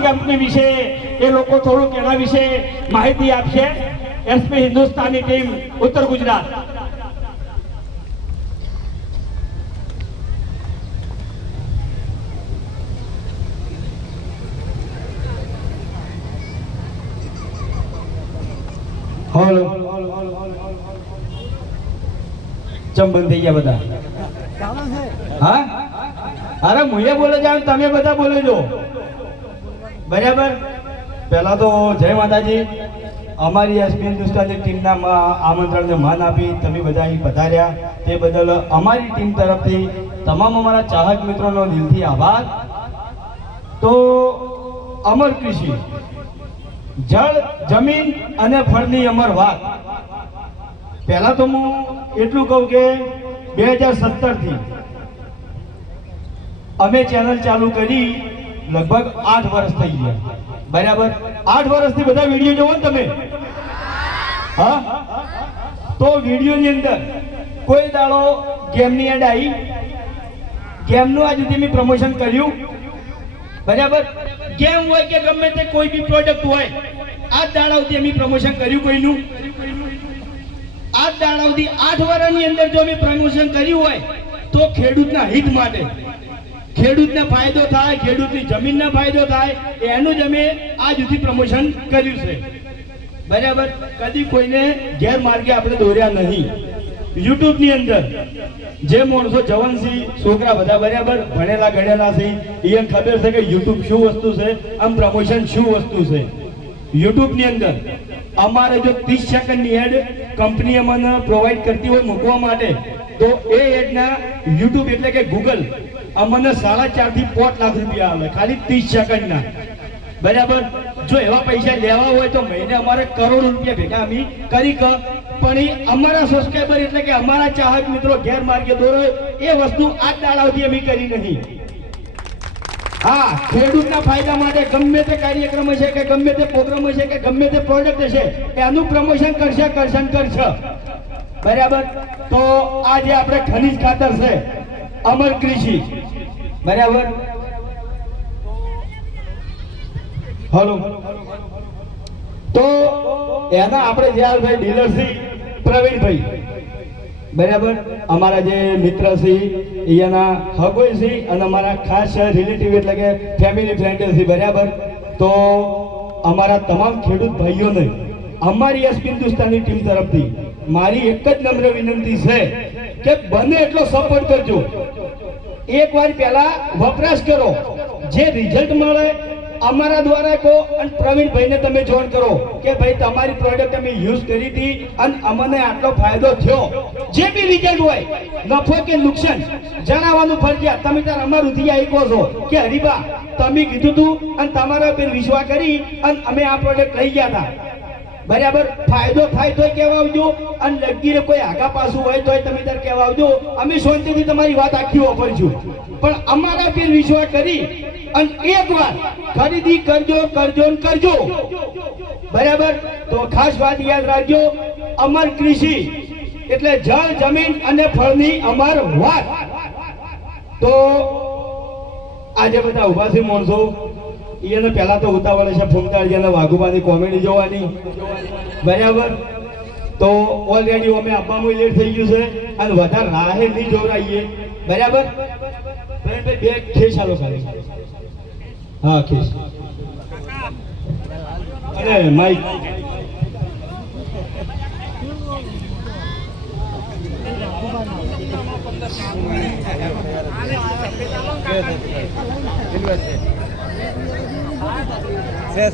Farming company વિશે એ લોકો થોડુંક એના વિશે માહિતી આપશે. એસપી હિન્દુસ્તાની ટીમ ઉત્તર ગુજરાત. હોલો ચમ બંધ થઈ ગયા બધા? હા, અરે મુએ બોલે જાવ, તમે બધા બોલે જો. બરાબર. પહેલા તો જય માતાજી. અમારી એસપી હિન્દુસ્તાની ટીમના આમંત્રણને માન આપી તમે બધા અહીં પધાર્યા તે બદલ અમારી ટીમ તરફથી તમામ અમારા ચાહક મિત્રોનો દિલથી આભાર. તો અમર કૃષિ, જળ, જમીન અને ફળની અમર વાત. પહેલા તો હું એટલું કહું કે 2017 થી અમે ચેનલ ચાલુ કરી, લગભગ 8 વર્ષ થઈ ગયા. બરાબર. 8 વર્ષથી બધા વિડીયો જોવો ને તમે? હા. તો વિડીયોની અંદર કોઈ દાડો ગેમની એડ આવી, ગેમનું આજ સુધી મેં પ્રમોશન કર્યું. બરાબર. ગેમ હોય કે ગમે તે કોઈ બી પ્રોડક્ટ હોય, આ દાડા સુધી અમે પ્રમોશન કર્યું કોઈનું? આ દાડા સુધી 8 વર્ષની અંદર જો અમે પ્રમોશન કર્યું હોય તો ખેડૂતના હિત માટે, ખેડૂતને ફાયદો થાય, ખેડૂતની જમીનને ફાયદો થાય, એનું જ અમે આજ સુધી પ્રમોશન કર્યું છે. બરાબર. કદી કોઈને ગેરમાર્ગે આપણે દોર્યા નહીં. યુટ્યુબની અંદર જે માણસો જવાનસી છોકરા બધા બરાબર ભણેલા ગણેલા છે, એને ખબર છે કે યુટ્યુબ શું વસ્તુ છે, આમ પ્રમોશન શું વસ્તુ છે. યુટ્યુબની અંદર અમારે જો 30 સેકન્ડની એડ કંપની અમને પ્રોવાઈડ કરતી હોય મૂકવા માટે, તો એ એડના યુટ્યુબ એટલે કે ગૂગલ અમને 4.5 થી 5 લાખ રૂપિયા આવે ખાલી 30 સેકન્ડના. બરાબર. જો એવા પૈસા લેવા હોય તો મહિને અમારે કરોડો રૂપિયા ભેગા અમે કરી પણ એ અમારા સબસ્ક્રાઈબર એટલે કે અમારા ચાહક મિત્રો ગેરમાર્ગે દોરો એ વસ્તુ આ દાડાથી અમે કરી નહીં. હા, ખેડૂતના ફાયદા માટે ગમે તે કાર્યક્રમ હશે કે ગમે તે પ્રોગ્રામ હશે કે ગમે તે પ્રોડક્ટ હશે એનું પ્રમોશન કરશે. બરાબર. તો આ જે આપણે ખનિજ ખાતર છે અમર કૃષિ, બરાબર. હલો. તો એના આપણે જયાલભાઈ ડીલર છે પ્રવીણભાઈ, બરાબર. અમારા જે મિત્ર છે એના હગોઈ છે અને અમારા ખાસ રિલેટિવ એટલે કે ફેમિલી ફ્રેન્ડ છે. બરાબર. તો અમારા તમામ ખેડૂત ભાઈઓને અમારી એસપી હિન્દુસ્તાની ટીમ તરફથી મારી એક જ નમ્ર વિનંતી છે કે બને એટલો સપોર્ટ કરજો. એકવાર પહેલા વપરાશ કરો, જે રિઝલ્ટ મળે અમારા દ્વારા કહો અને પ્રવીણભાઈને તમે જોઈન કરો કે ભાઈ તમારી પ્રોડક્ટ અમે યુઝ કરી હતી અને અમને આટલો ફાયદો થયો. જે બી રિઝલ્ટ હોય, નફો કે નુકસાન જણાવવાનું ફરજિયાત. તમે તાર અમારું થી આવી કહો છો કે હરીબા તમે કીધું તું અને તમારા પર વિશ્વાસ કરી અને અમે આ પ્રોડક્ટ લઈ ગયા હતા. બરાબર. ફાયદો થાય તોય કહેવા આવજો અને લગીરે કોઈ આગા પાછું હોય તોય તમે તાર કહેવા આવજો. અમે શાંતિથી તમારી વાત આખી વાપરશું, પણ અમારા પર વિશ્વાસ કરી અને એકવાર ખરીદી કરજો. બરાબર. તો ખાસ વાત યાદ રાખજો, અમર કૃષિ એટલે જળ, જમીન અને ફળની અમર વાત. તો આજે બધા ઉભા છે માણસો, એને પહેલા તો ઉતાવળ છે ફૂમતાળજી અને વાઘુબાની કોમેડી જોવાની. બરાબર. તો ઓલરેડી અમે આપવામાં લેટ થઈ ગયું છે અને વધારે રાહે નહીં જોવરાઈએ. બરાબર. ભાઈ બે ખેસ આલો ખાલી. હા, ખેસ અને માઈક.